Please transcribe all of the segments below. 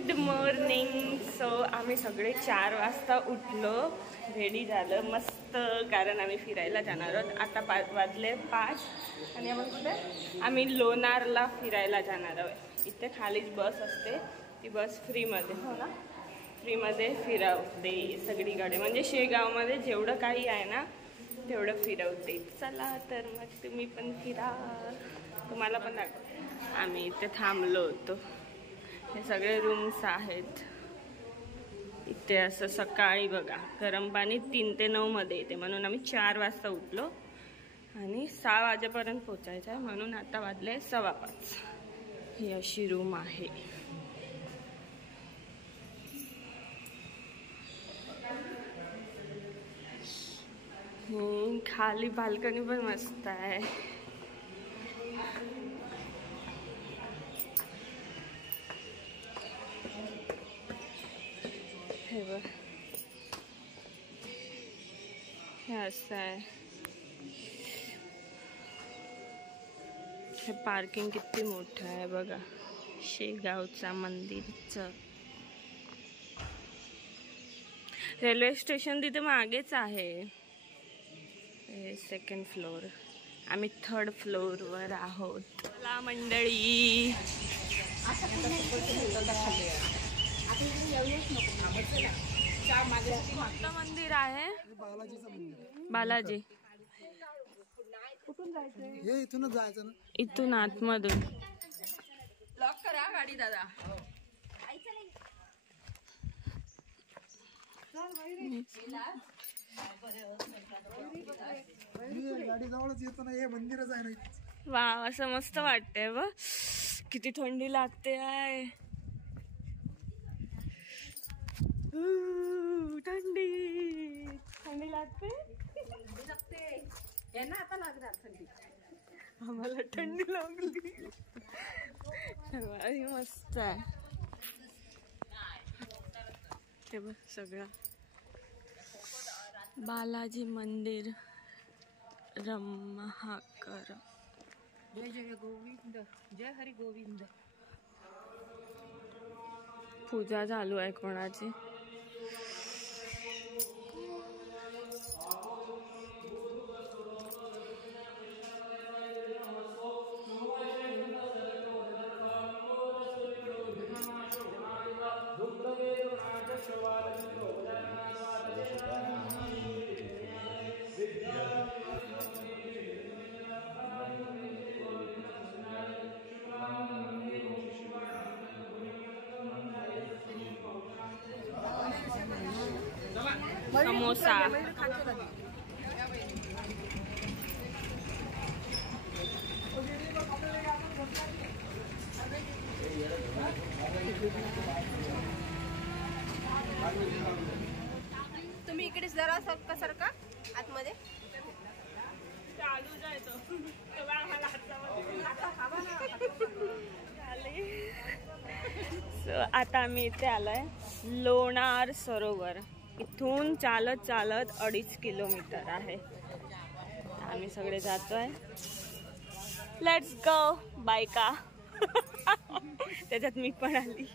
Good morning. So आम्ही सगळे 4 वाजता उठलो, रेडी झालं मस्त, कारण आम्ही फिरायला जाणार आहोत. आता वाजले 5 आणि आपण कुठे, आम्ही लोणारला फिरायला जाणार आहोत. इथे खालीच बस असते, ती बस फ्रीमध्ये, हो ना, फ्रीमध्ये फिरवते सगळीकडे. म्हणजे शेगावमध्ये जेवढं काही आहे ना तेवढं फिरवते. चला तर मग तुम्ही पण फिरा, तुम्हाला पण दाखवते. आम्ही इथे थांबलो होतो. हे सगळे रूम्स आहेत इथे. असं सकाळी बघा, गरम पाणी 3 ते 9 मध्ये येते, म्हणून आम्ही 4 वाजता उठलो आणि 6 वाजेपर्यंत पोचायचं आहे, म्हणून आता वाजले 5:15. ही अशी रूम आहे. खाली बाल्कनी पण मस्त आहे. हे बघ, हे असं आहे. हे पार्किंग किती मोठं आहे बघा, शेगावचा मंदिरचं. रेल्वे स्टेशन तिथे मागेच आहे. हे 2nd फ्लोअर, आम्ही 3rd फ्लोअरवर आहोत. चला मंडळी, कोणतं मंदिर आहे? बालाजी. कुठून जायचं? हे इथूनच जायचं ना, इथून आतमधून. लॉक करा गाडी दादा. गाडी जवळच येतो ना, हे मंदिरच आहे ना. वा, असं मस्त वाटतंय व किती थंडी लागते आहे. थंडी लागते यांना, आता लागणार थंडी. आम्हाला थंडी लागली. मस्त आहे ते बघ, सगळं बालाजी मंदिर रम्हाकर. जय जय गोविंद, जय हरी गोविंद. पूजा चालू आहे कोणाची. समोसा. तुम्ही इकडे जरा सरका आतमध्ये. चालू जायचो आता आम्ही इथे आलोय लोणार सरोवर. इथून चालत 2.5 किलोमीटर आहे. आम्ही सगळे जातोय. लेट्स गो बायका. त्याच्यात मी पण आली,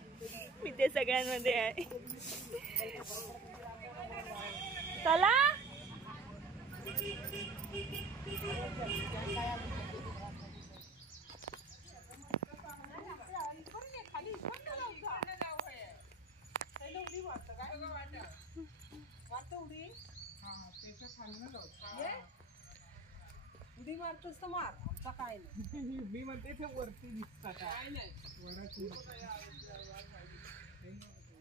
मी ते सगळ्यांमध्ये आहे. चला. उडी मारतोस तर मार, आमचा काय नाही. मी म्हणते ते वरती दिसतात काय नाही.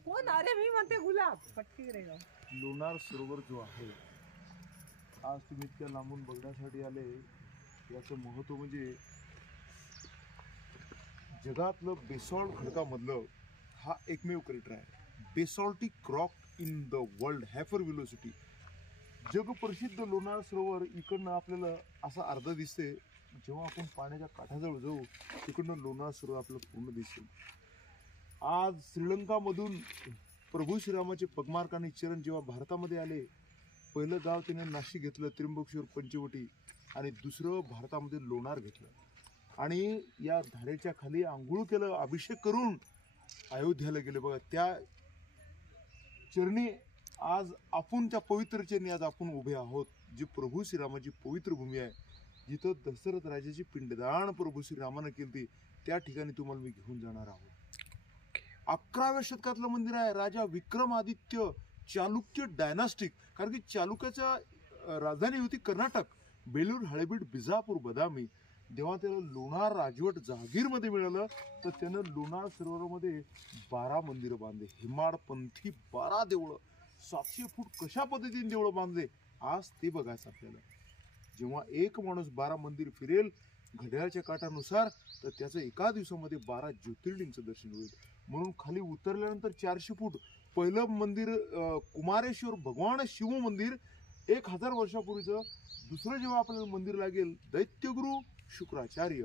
कोण? अरे मी म्हणते गुलाब पट्टी रे. लोणार सरोवर जो आहे, आज तुम्ही इतक्या लांबून बघण्यासाठी आले. याचं महत्व म्हणजे जगातलं बेसॉल्ट खडकामधलं हा एकमेव क्रेटर आहे. Basaltic rock in the world हॅफर व्हेलोसिटी. जगप्रसिद्ध लोणार सरोवर इकडनं आपल्याला असा अर्धा दिसते. जेव्हा आपण पाण्याच्या काठाजवळ जाऊ तिकडनं लोणार सरोवर आपल्याला पूर्ण दिसेल. आज श्रीलंकामधून प्रभू श्रीरामाचे पगमार्काने चरण जेव्हा भारतामध्ये आले, पहिलं गाव त्याने नाशिक घेतलं, त्र्यंबकेश्वर पंचवटी, आणि दुसरं भारतामध्ये लोणार घेतलं. आणि या धारेच्या खाली आंघोळ केलं, अभिषेक करून अयोध्याला गेले बघा, त्या चरणी आज आपण, त्या पवित्र चरणी आज आपण उभे आहोत. जी प्रभू श्रीरामाची पवित्र भूमी आहे, जिथं दशरथ राजाची पिंडदान प्रभू श्रीरामानं केली, त्या ठिकाणी तुम्हाला मी घेऊन जाणार आहोत. 11व्या शतकातलं मंदिर आहे. राजा विक्रमादित्य चालुक्य डायनास्टिक, कारण की चालुक्याच्या राजधानी होती कर्नाटक, बेलूर, हळेबीड, बिजापूर, बदामी. जेव्हा त्याला लोणार राजवट जहागीरमध्ये मिळालं तर त्यानं लोणार सरोवरामध्ये 12 मंदिरं बांधले. हेमाडपंथी 12 देवळं, 700 फूट कशा पद्धतीने देवळं बांधले, आज ते बघायचं आपल्याला. जेव्हा एक माणूस 12 मंदिर फिरेल घड्याळाच्या काठानुसार, तर त्याचं एका दिवसामध्ये 12 ज्योतिर्लिंगचं दर्शन होईल. म्हणून खाली उतरल्यानंतर 400 फूट पहिलं मंदिर कुमारेश्वर भगवान शिव मंदिर 1000 वर्षापूर्वीचं. दुसरं जेव्हा आपल्याला मंदिर लागेल दैत्यगुरु शुक्राचार्य,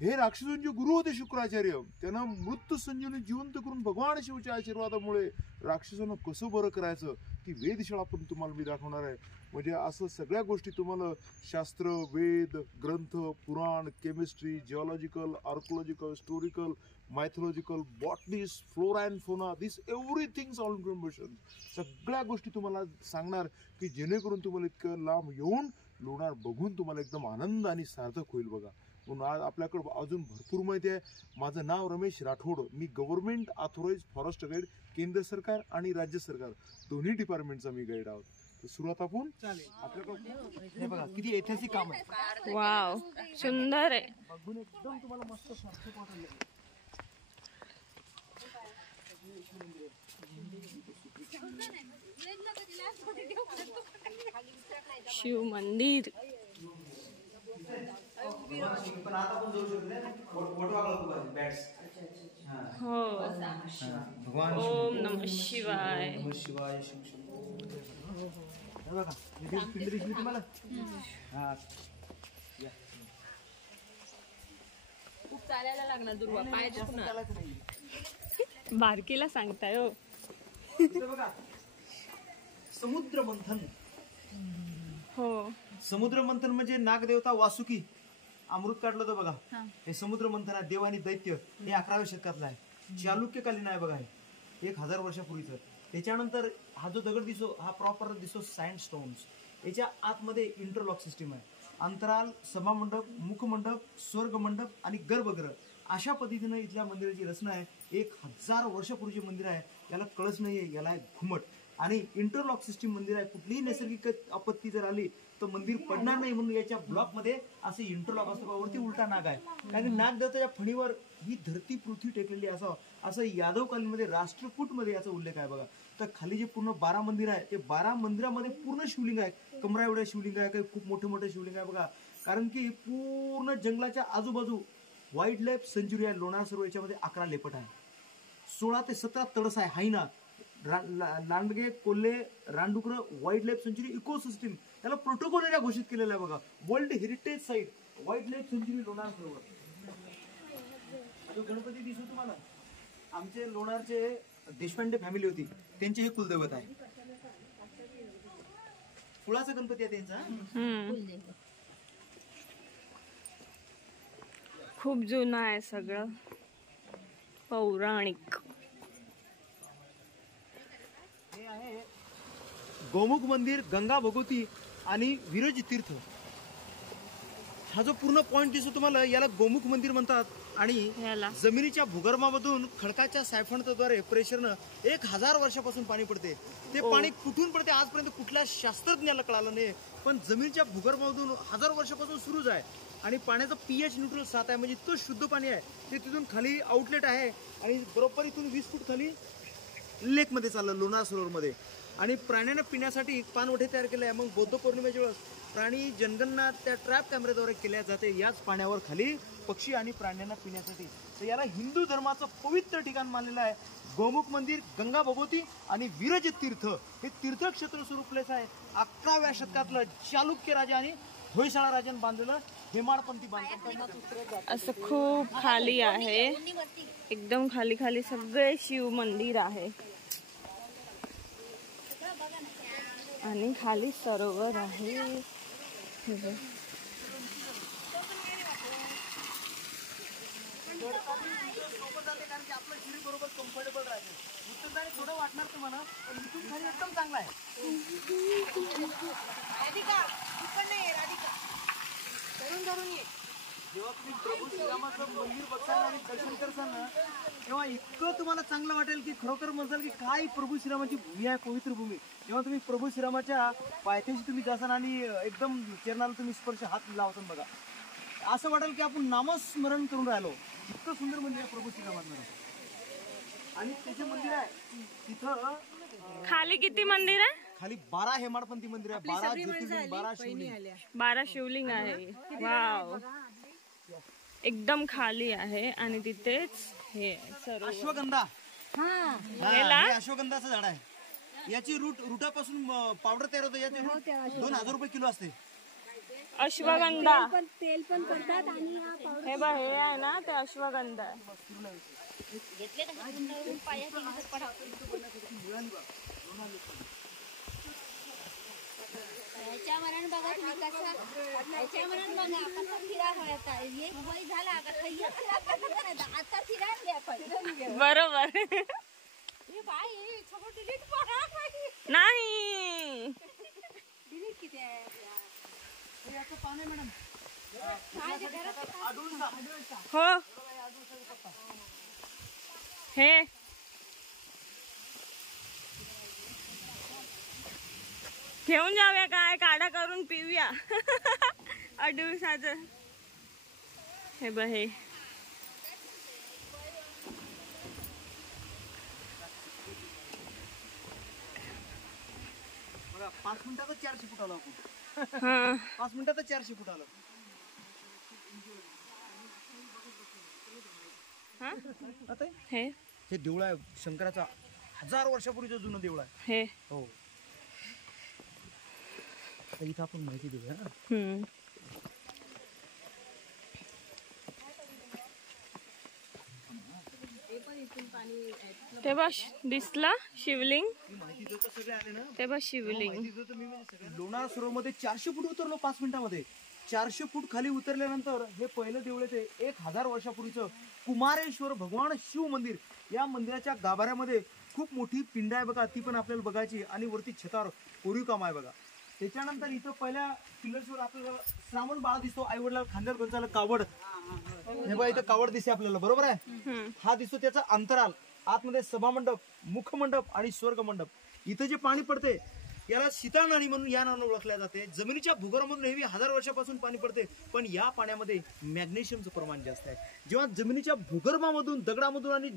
हे राक्षसांचे गुरु होते शुक्राचार्य. त्यांना मृत्यू संजीवनी जिवंत करून भगवान शिवच्या आशीर्वादामुळे राक्षसांना कसं बरं करायचं ती वेधशाळा पण तुम्हाला मी दाखवणार आहे. म्हणजे असं सगळ्या गोष्टी तुम्हाला शास्त्र, वेद, ग्रंथ, पुराण, chemistry, geological, archaeological, historical, mythological, botanist, flora and फोना, दिस एव्हरीथिंग ऑल इन्फॉर्मेशन, सगळ्या गोष्टी तुम्हाला सांगणार की जेणेकरून तुम्हाला इतकं लांब येऊन लोणार बघून तुम्हाला एकदम आनंद आणि सार्थक होईल बघा. म्हणून आज आपल्याकडं अजून भरपूर माहिती आहे. माझं नाव रमेश राठोड, मी गव्हर्नमेंट ऑथोराइज फॉरेस्ट गाईड, केंद्र सरकार आणि राज्य सरकार दोन्ही डिपार्टमेंटचा मी गाईड आहोत. तर सुरुवात आपण आपल्याकडे हे बघा किती ऐतिहासिक काम आहे. वाव, सुंदर आहे. बघून एकदम तुम्हाला मस्त सार्थक वाटेल. शिव मंदिर. हो, ओम नमः शिवाय. बघा पिंड दिसली तुम्हाला. खूप चालायला लागणार दुर्वा, पाय दुखणार. बारकीला सांगताय हो. बघा समुद्र मंथन. हो, समुद्र मंथन म्हणजे नागदेवता वासुकी अमृत काढलं तर बघा. हे समुद्र मंथन आहे. देव आणि दैत्य हे 11व्या शतकातलं आहे. चालुक्यकालीन आहे बघा. हे 1000 वर्षापूर्वीचं. त्याच्यानंतर हा जो दगड दिसतो हा प्रॉपर दिसतो सँडस्टोन्स. याच्या आतमध्ये इंटरलॉक सिस्टीम आहे. अंतराल, सभामंडप, मुखमंडप, स्वर्गमंडप आणि गर्भगृह अशा पद्धतीनं इथल्या मंदिराची रचना आहे. 1000 वर्षापूर्वीचे मंदिर आहे. याला कळस नाहीये, याला आहे घुमट. आणि इंटरलॉक सिस्टीम मंदिर आहे. कुठलीही नैसर्गिक आपत्ती जर आली तर मंदिर पडणार नाही म्हणून याच्या ब्लॉकमध्ये असे इंटरलॉक असतो. वरती उलटा नाग आहे, कारण नागदेवताच्या फणीवर ही धरती पृथ्वी टेकलेली असावं असं यादवकालीनमध्ये राष्ट्रकूटमध्ये याचा उल्लेख आहे बघा. तर खाली जे पूर्ण 12 मंदिर आहे ते 12 मंदिरामध्ये पूर्ण शिवलिंग आहे. कमरा एवढ्या शिवलिंग आहे, काही खूप मोठे मोठे शिवलिंग आहे बघा. कारण की पूर्ण जंगलाच्या आजूबाजू वाईल्ड लाईफ सेंच्युरी आहे. लोणार सरोवर याच्यामध्ये 11 लेपट आहे, 16 ते 17 तळस आहे. हायना, लांडगे, कोल्हे, रानडुकर, वाईल्ड लाईफ सेंच्युरी, इकोसिस्टीम त्याला प्रोटोकॉल एरिया घोषित केलेला आहे बघा. World heritage site wild life sanctuary Lonar सरोवर. गणपती दिसू तुम्हाला. आमचे लोणारचे देशपांडे फॅमिली होती, त्यांचे हे कुलदैवत आहे. फुलाचा गणपती आहे त्यांचा. खूप जुनं आहे सगळं, पौराणिक. हे आहे गोमुख मंदिर, गंगा भगवती आणि विरज तीर्थ. हा जो पूर्ण पॉइंट दिसतो तुम्हाला याला गोमुख मंदिर म्हणतात. आणि जमिनीच्या भूगर्भामधून खडकाच्या सायफणद्वारे प्रेशरनं 1000 वर्षापासून पाणी पडते. ते पाणी कुठून पडते आजपर्यंत कुठल्या शास्त्रज्ञाला कळालं नाही, पण जमिनीच्या भूगर्भामधून 1000 वर्षापासून सुरूच आहे. आणि पाण्याचं pH न्यूट्रल 7 आहे, म्हणजे इतकं शुद्ध पाणी आहे. ते तिथून खाली आउटलेट आहे आणि बरोबर इथून 20 फूट खाली लेकमध्ये चाललं लोणार सरोवरमध्ये. आणि प्राण्यांना पिण्यासाठी पाणवठे तयार केले आहे. मग बौद्ध पौर्णिमेच्या वेळेस प्राणी जनगणना त्या ट्रॅप कॅमेऱ्याद्वारे केल्या जाते याच पाण्यावर खाली पक्षी आणि प्राण्यांना पिण्यासाठी. तर याला हिंदू धर्माचं पवित्र ठिकाण मानलेलं आहे. गोमुख मंदिर, गंगा भगवती आणि विरज तीर्थ हे तीर्थक्षेत्र स्वरूपलेच आहे. 11व्या शतकातलं चालुक्य राजा आणि होयसाळा राजाने बांधलेलं हेमाडपंथी बांधकाम. असं खूप खाली आहे, एकदम खाली खाली सगळे शिव मंदिर आहे आणि खाली सरोवर आहे. सोबत जाते कारण की आपलं शरीर बरोबर कम्फर्टेबल राहते. उतरताना थोडं वाटणार तुम्हाला पण इथून खाली एकदम चांगला आहे. जेव्हा तुम्ही प्रभू श्रीरामाचं मंदिर बघसाल आणि दर्शन करसाल ना तेव्हा इतकं तुम्हाला चांगलं वाटेल की खरोखर म्हणसाल की काय प्रभू श्रीरामाची भूमी आहे, पवित्र भूमी. जेव्हा तुम्ही प्रभू श्रीरामाच्या पायथ्याशी तुम्ही जासाल आणि एकदम चरणाला तुम्ही स्पर्श हात लावताल बघा, असं वाटेल की आपण नामस्मरण करून राहिलो. इतकं सुंदर मंदिर आहे प्रभू श्रीरामाचं. आणि त्याचे मंदिर आहे तिथं खाली किती मंदिर आहे? खाली 12 हेमाडपंथी मंदिर आहे, 12 ज्योतिर्लिंग, 12 शिवलिंग. 12 शिवलिंग आहे. वाव, एकदम खाली आहे आणि तिथेच हे सरोवर. अश्वगंधा, हे अश्वगंधाचं झाड आहे. याची रुटापासून पावडर तयार होतं. याचे रूट 2000 रुपये किलो असते. अश्वगंधा तेल पण करतात आणि हे बघ, हे आहे ना ते अश्वगंधा. याच्या मरण बघा तुम्ही कसं, याच्या मरण बघा कसं फिरा होता. एक वय झाला का खय्या फिरा कसं करायचं आता फिरायला आपण बरोबर. हे बाई हे सगळं डिलीट करा नाही. डिलीट किती आहे आपल्या याचं पान आहे मॅडम. हो हे घेऊन जाऊया काय, काढा करून पिऊया. अडुळसाचं हे बघ, हे बघा 5 मिनिटात 400 फूट आलो आपण. हा 5 मिनिटात 400 फूट आलो. आता हे हे देऊळ आहे शंकराचा 1000 वर्षापूर्वीचं जुनं देऊळ आहे. हे हो, इथं आपण माहिती देऊया ना. ते बघ दिसला शिवलिंग. माहिती देऊ सगळे आले ना. ते बघ शिवलिंग. लोणार सरोवरमध्ये 400 फूट उतरलो 5 मिनिटामध्ये. 400 फूट खाली उतरल्यानंतर हे पहिलं देऊळ ते 1000 वर्षापूर्वीचं कुमारेश्वर भगवान शिव मंदिर. या मंदिराच्या गाभाऱ्यामध्ये खूप मोठी पिंड आहे बघा, ती पण आपल्याला बघायची. आणि वरती छतावर कोरीव काम आहे बघा. त्याच्यानंतर इथं पहिल्या पिलर्सवर आपल्याला श्रावण बाळा दिसतो. आई वडिलांना खांद्यावर घेऊन चाललं कावड. हे बघा इथं कावड दिसते आपल्याला, बरोबर आहे. हा दिसतो त्याचा अंतराल. आतमध्ये सभामंडप, मुखमंडप आणि स्वर्ग मंडप. इथं जे पाणी पडते याला शीतळ नदी म्हणून या नावाने ओळखल्या जाते. जमिनीच्या भूगर्भामधून नेहमी 1000 वर्षापासून पाणी पडते, पण या पाण्यामध्ये मॅग्नेशियमचं प्रमाण जास्त आहे. जेव्हा जमिनीच्या भूगर्भामधून, दगडामधून आणि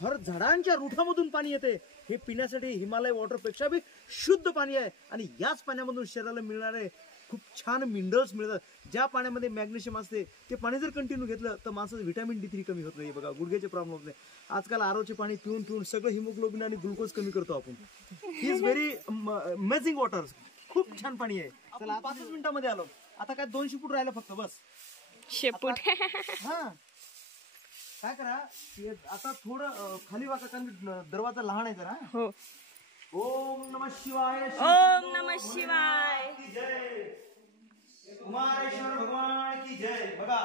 हर झाडांच्या रुठामधून पाणी येते, हे पिण्यासाठी हिमालय वॉटरपेक्षा बी शुद्ध पाणी आहे. आणि याच पाण्यामधून शरीराला मिळणारे खूप छान मिनरल्स मिळतात. ज्या पाण्यामध्ये मॅग्नेशियम असते ते पाणी जर कंटिन्यू घेतलं तर माणसाचं व्हिटॅमिन D3 कमी होत नाही बघा, गुडघ्याचे प्रॉब्लेम होत नाही. आजकाल आरोचे पाणी पिऊन पिऊन सगळं हिमोग्लोबिन आणि ग्लुकोज कमी करतो आपण. He is very amazing water. खूप छान पाणी आहे. चला 5 मिनिटांमध्ये आलो. आता काय 200 फूट राहिलं फक्त बस. शेपूट. हा काय करा आता थोडं खाली वाका कारण दरवाजा लहान आहे जरा. हो. ओम नमः शिवाय. ओम नमः शिवाय. जय कुमारेश्वर भगवान की जय. बघा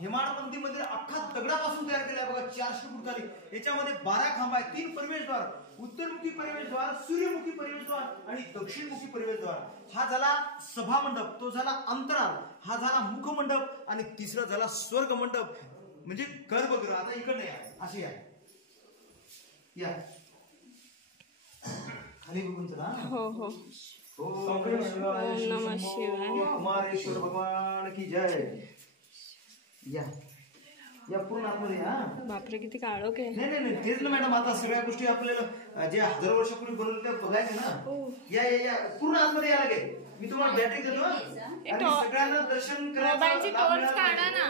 हेमाडपंथी मंदिर अख्खा दगडापासून तयार केलं आहे बघा. 400 फूट खाली. याच्यामध्ये 12 खांब आहेत, 3 प्रवेशद्वार, उत्तरमुखी प्रवेशद्वार, सूर्यमुखी प्रवेशद्वार आणि दक्षिणमुखी प्रवेशद्वार. हा झाला सभामंडप, तो झाला अंतराल, हा झाला मुखमंडप आणि तिसरा झाला स्वर्ग मंडप म्हणजे गर्भगृह. आता इकडे या, अशी या खाली बघून चला. हो हो. ओम नमः शिवाय. कुमारेश्वर भगवान की जय. या पूर्ण आतमध्ये. हा बापरे किती काळोख आहे. नाही नाही नाही तेच ना मॅडम. आता सगळ्या गोष्टी आपल्याला जे 1000 वर्षापूर्वी बनवल्या त्या बघायचं ना. या पूर्ण आतमध्ये या लागे. मी तुम्हाला बॅटरी देतो आणि सगळ्यांना दर्शन मोबाईलची टॉर्च काढा ना.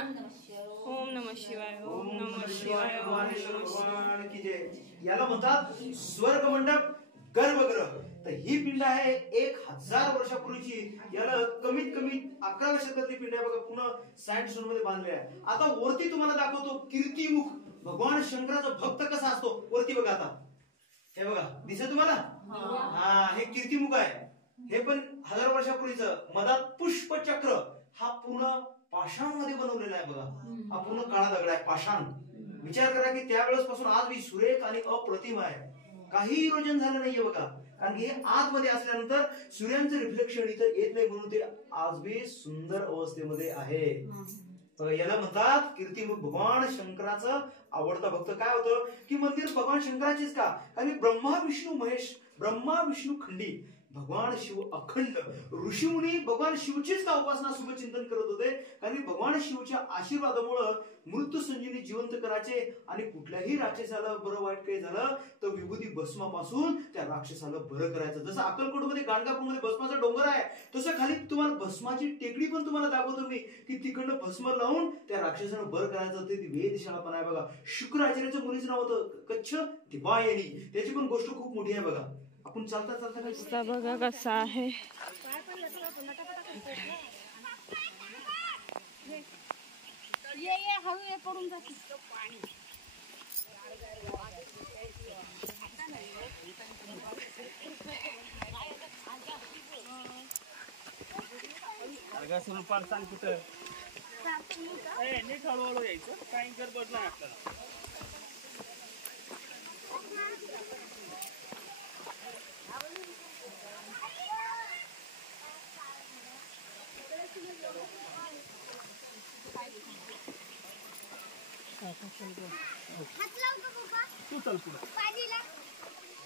ओम नमः शिवाय. ओम नमः शिवाय. भगवान की जय. याला म्हणतात स्वर्ग मंडप, गर्भगृह. तर ही पिंड आहे 1000 वर्षापूर्वीची. याला कमीत कमी 11व्या शतकातली पिंड आहे बघा. पुन्हा सँडस्टोन मध्ये बांधले आहे. आता वरती तुम्हाला दाखवतो कीर्तिमुख. भगवान शंकराचा भक्त कसा असतो वरती बघा. आता हे बघा दिसत तुम्हाला. हा हे कीर्तिमुख आहे. हे पण 1000 वर्षापूर्वीचं. मधात पुष्पचक्र हा पूर्ण पाषाण मध्ये बनवलेला आहे बघा. हा पूर्ण काळा दगड आहे, पाषाण. विचार करा की त्यावेळेस पासून आज मी सुरेख आणि अप्रतिम आहे, काही इरोजन झालं नाहीये बघा. कारण की हे आतमध्ये असल्यानंतर सूर्यांचं रिफ्लेक्शन इथं येत नाही म्हणून ते आज बी सुंदर अवस्थेमध्ये आहे. याला म्हणतात कीर्तिमुख. भगवान शंकराचं आवडता भक्त काय होतं की मंदिर भगवान शंकराचेच का, कारण ब्रह्मा विष्णू महेश, ब्रह्मा विष्णू खंडी, भगवान शिव अखंड. ऋषीमुनी भगवान शिवचीच का उपासना शुभचिंतन करत होते, कारण भगवान शिवच्या आशीर्वादामुळं मृत्यू संजीवनी जिवंत करायचे. आणि कुठल्याही राक्षसाला बरं वाईट काही झालं तर विभूती भस्मापासून त्या राक्षसाला बरं करायचं. जसं अक्कलकोटमध्ये गाणगापूरमध्ये भस्माचा डोंगर आहे, तसं खाली तुम्हाला भस्माची टेकडी पण तुम्हाला दाखवतो मी की तिकडनं भस्म लावून त्या राक्षसाला बरं करायचं. ते वेधशाळा पण आहे बघा. शुक्राचार्याचं मुलीचं नाव होतं कच्छ दिवायनी, त्याची पण गोष्ट खूप मोठी आहे बघा. आपण चालता चालता रस्ता बघा कसा आहे. ये हळू ये पडून जाते. सांग कुठं नीट हळूहळू यायचं, काही गडबड नाही आपल्याला. तू चल पुढे.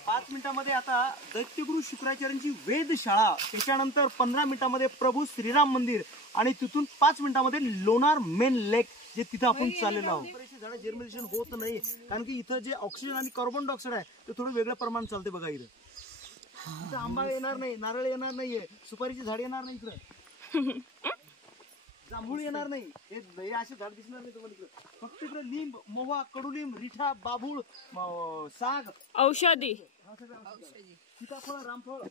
5 मिनिटांमध्ये आता दैत्यगुरु शुक्राचार्यांची वेधशाळा, त्याच्यानंतर 15 मिनिटांमध्ये प्रभू श्रीराम मंदिर, आणि तिथून 5 मिनिटांमध्ये लोणार मेन लेक, जे तिथं आपण चाललेलो आहोत. झाडं जर्मिनेशन होत नाही कारण की इथं जे ऑक्सिजन आणि कार्बन डायऑक्साईड आहे ते थोडं वेगळ्या प्रमाणात चालते बघा. इथं आंबा येणार नाही, नारळ येणार नाहीये, सुपारीची झाड येणार नाही, इकडं जांभूळ येणार नाही, हे असे झाड दिसणार नाही तुम्हाला इकडं. फक्त इकडे लिंब, मोहा, कडुलिंब, रिठा, बाभूळ, साग, औषधी, सीताफळ, रामफळ,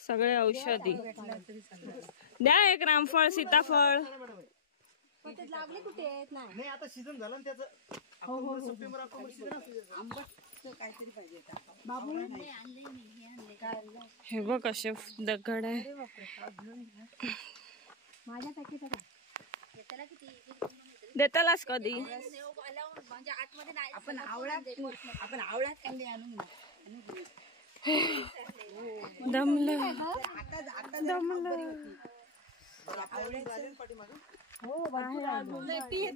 सगळे औषधी. द्या एक रामफळ, सीताफळ. लागले कुठे आहेत? नाही आता सीझन झालं ना त्याचं. सप्टेंबर ऑक्टोबर सीझन काहीतरी पाहिजे. हे बघ कसे दगड आहे. माझ्यासाठी देतालास कधी? म्हणजे आतमध्ये नाही. आपण आवळ्यात कांदे आणून दमलं दमलं.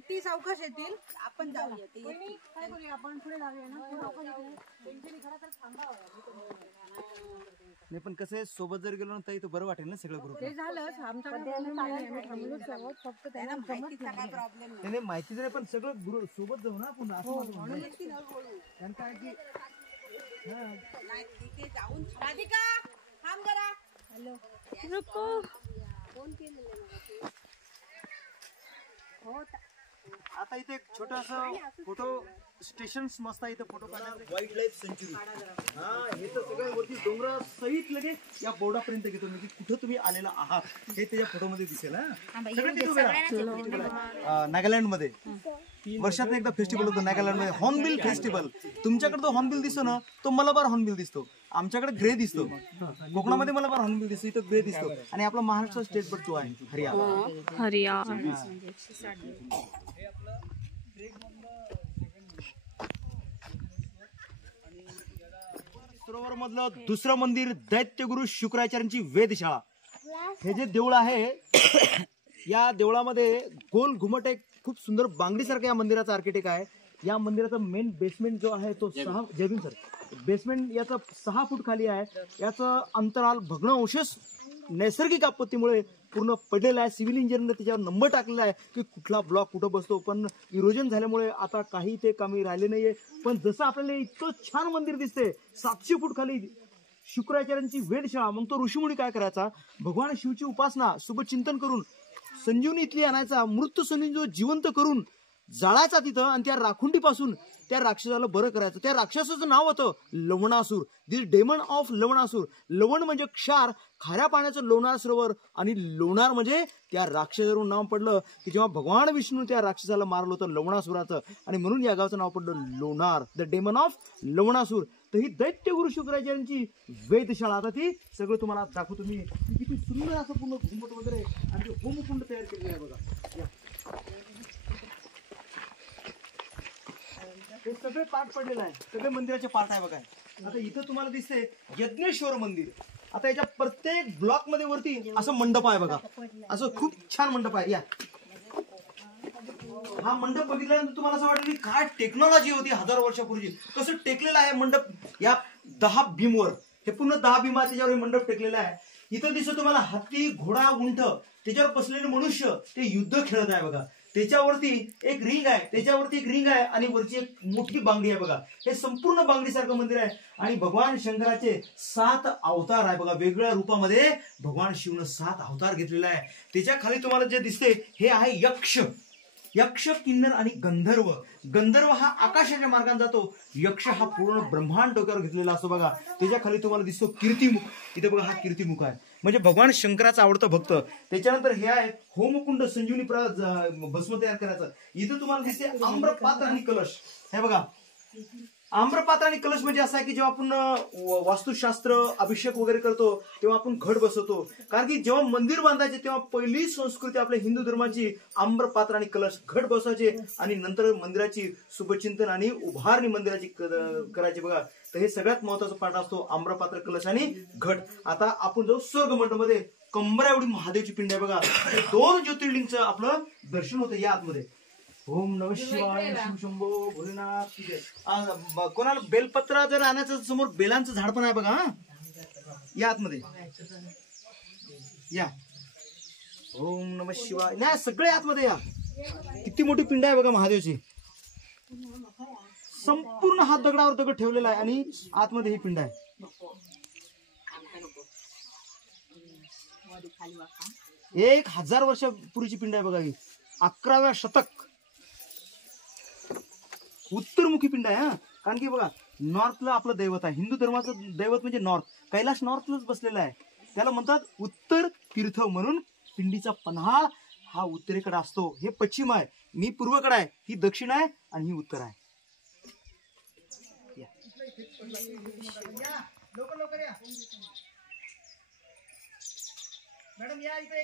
ती सावकाश येतील, आपण जाऊया. आपण पुढे जाऊया ना. नाही पण कसं आहे, सोबत जर गेलो ना तर बरं वाटेल ना सगळं ग्रुप. ते झालं फक्त त्यांना माहितीचा काय प्रॉब्लेम नाही माहिती नाही, पण सगळं ग्रुप सोबत जाऊ ना आपण. असं काय की जाऊन राधिका थांब जरा. हॅलो नको. फोन केलेला हो. आता इथे एक छोटासा फोटो स्टेशन मस्त आहे, इथे फोटो काढायला. Wild life sanctuary. हा हे तर सगळ्या वरती डोंगरा सहित लगे या बोर्डापर्यंत घेतो, म्हणजे कुठं तुम्ही आलेला आहात हे त्याच्या फोटोमध्ये दिसेल. नागालँड मध्ये वर्षात एकदा फेस्टिवल होतो नागालँड मध्ये, हॉर्नबिल फेस्टिवल. तुमच्याकडे तो हॉर्नबिल दिसतो ना, तो मलाबार हॉर्नबिल दिसतो. आमच्याकडे ग्रे दिसतो. कोकणामध्ये मलाबार हॉर्नबिल दिसतो, इथं ग्रे दिसतो. आणि आपला महाराष्ट्र स्टेट बर्ड तो आहे हरियाणा. हरियाणा. सरोवर मधलं दुसरं मंदिर दैत्यगुरु शुक्राचार्यांची वेधशाळा. हे जे देऊळ आहे या देवळामध्ये गोल घुमट एक खूप सुंदर बांगडीसारखं या मंदिराचा आर्किटेक्ट आहे. या मंदिराचा मेन बेसमेंट जो आहे तो 6 जयभीम सर बेसमेंट याचा 6 फूट खाली आहे. याचं अंतराल भग्नावशेष नैसर्गिक आपत्तीमुळे पूर्ण पडलेला आहे. सिव्हिल इंजिनियरने त्याच्यावर नंबर टाकलेला आहे की कुठला ब्लॉक कुठं बसतो, पण इरोजन झाल्यामुळे आता काही ते कामी राहिले नाहीये. पण जसं आपल्याला इतकं छान मंदिर दिसते 700 फूट खाली शुक्राचार्यांची वेधशाळा, मग तो ऋषीमुनी काय करायचा, भगवान शिवची उपासना शुभचिंतन करून संजीवनी इथली आणायचा, मृत्यू संजीवनी जो जिवंत करून जाळायचा तिथं, आणि त्या राखुंडीपासून त्या राक्षसाला बरं करायचं. त्या राक्षसाचं नाव होतं लवणासूर, दिस डेमन ऑफ लवणासूर. लवण म्हणजे क्षार, खाऱ्या पाण्याचं लोणार सरोवर, आणि लोणार म्हणजे त्या राक्षसावरून नाव पडलं की जेव्हा भगवान विष्णू त्या राक्षसाला मारलं होतं लवणासुराचं, आणि म्हणून या गावचं नाव पडलं Lonar, the demon of Lavanasura. तर ही दैत्यगुरु शुक्राचार्यांची वेधशाळा. आता ती सगळं तुम्हाला दाखवतो मी. किती सुंदर असं पूर्ण घुमट वगैरे आणि ते होमकुंड तयार केलेलं आहे बघा. हे सगळे पार्ट पडलेलं आहे, सगळे मंदिराचे पार्ट आहे बघा. आता इथं तुम्हाला दिसते यज्ञेश्वर मंदिर. आता याच्या प्रत्येक ब्लॉक मध्ये वरती असं मंडप आहे बघा, असं खूप छान मंडप आहे. या हा मंडप बघितल्यानंतर तुम्हाला असं वाटेल की काय टेक्नॉलॉजी होती हजारो वर्षापूर्वी, कसं टेकलेलं आहे मंडप. या 10 भीमवर, हे पूर्ण 10 भीम त्याच्यावर हे मंडप टेकलेला आहे. इथं दिसतं तुम्हाला हत्ती, घोडा, उंट, त्याच्यावर बसलेले मनुष्य ते युद्ध खेळत आहे बघा. त्याच्यावरती एक रिंग आहे, त्याच्यावरती एक रिंग आहे आणि वरची एक मोठी बांगडी आहे बघा. हे संपूर्ण बांगडीसारखं मंदिर आहे. आणि भगवान शंकराचे 7 अवतार आहे बघा, वेगवेगळ्या रूपामध्ये भगवान शिवनं 7 अवतार घेतलेला आहे. त्याच्या खाली तुम्हाला जे दिसते हे आहे यक्ष, यक्ष, किन्नर आणि गंधर्व. गंधर्व हा आकाशाच्या मार्गाने जातो, यक्ष हा पूर्ण ब्रह्मांड डोक्यावर घेतलेला असतो बघा. त्याच्या खाली तुम्हाला दिसतो कीर्तिमुख. इथे बघा हा कीर्तिमुख आहे, म्हणजे भगवान शंकराचा आवडतं भक्त. त्याच्यानंतर हे आहे होमकुंड, संजीवनी भस्म तयार करायचं. इथं तुम्हाला दिसते आम्रपात्र आणि कलश. हे बघा आम्रपात्र आणि कलश म्हणजे असं आहे की जेव्हा आपण वास्तुशास्त्र अभिषेक वगैरे करतो तेव्हा आपण घट बसवतो. कारण की जेव्हा मंदिर बांधायचे तेव्हा पहिली संस्कृती आपल्या हिंदू धर्माची आम्रपात्र आणि कलश घट बसवायचे आणि नंतर मंदिराची शुभचिंतन आणि उभारणी मंदिराची करायची बघा. तर हे सगळ्यात महत्वाचा पाठ असतो आम्रपात्र, कलश आणि घट. आता आपण जाऊ स्वर्ग मंडपमध्ये. कंबरा एवढी महादेवची पिंड आहे बघा. 2 ज्योतिर्लिंगचं आपलं दर्शन होतं या आतमध्ये. ओम नमः शिवाय, शिव शंभो भोलेनाथ. कोणाला बेलपत्र जर आणायचं, समोर बेलांचं झाड पण आहे बघा. या आतमध्ये या. ओम नमः शिवाय. नाही सगळे आतमध्ये या. किती मोठी पिंड आहे बघा महादेवची. संपूर्ण हात दगडावर दगड ठेवलेला आहे आणि आतमध्ये ही पिंड आहे. 1000 वर्षापूर्वीची पिंड आहे बघा ही. 11व्या शतक उत्तरमुखी पिंड आहे. कारण की बघा नॉर्थला आपलं दैवत आहे, हिंदू धर्माचं दैवत म्हणजे नॉर्थ. कैलास नॉर्थलाच बसलेला आहे. त्याला म्हणतात उत्तर तीर्थ. म्हणून पिंडीचा पन्हाळ हा उत्तरेकडे असतो. हे पश्चिम आहे, मी पूर्वेकडे आहे, ही दक्षिण आहे आणि ही उत्तर आहे. लवकर या मॅडम, या इथे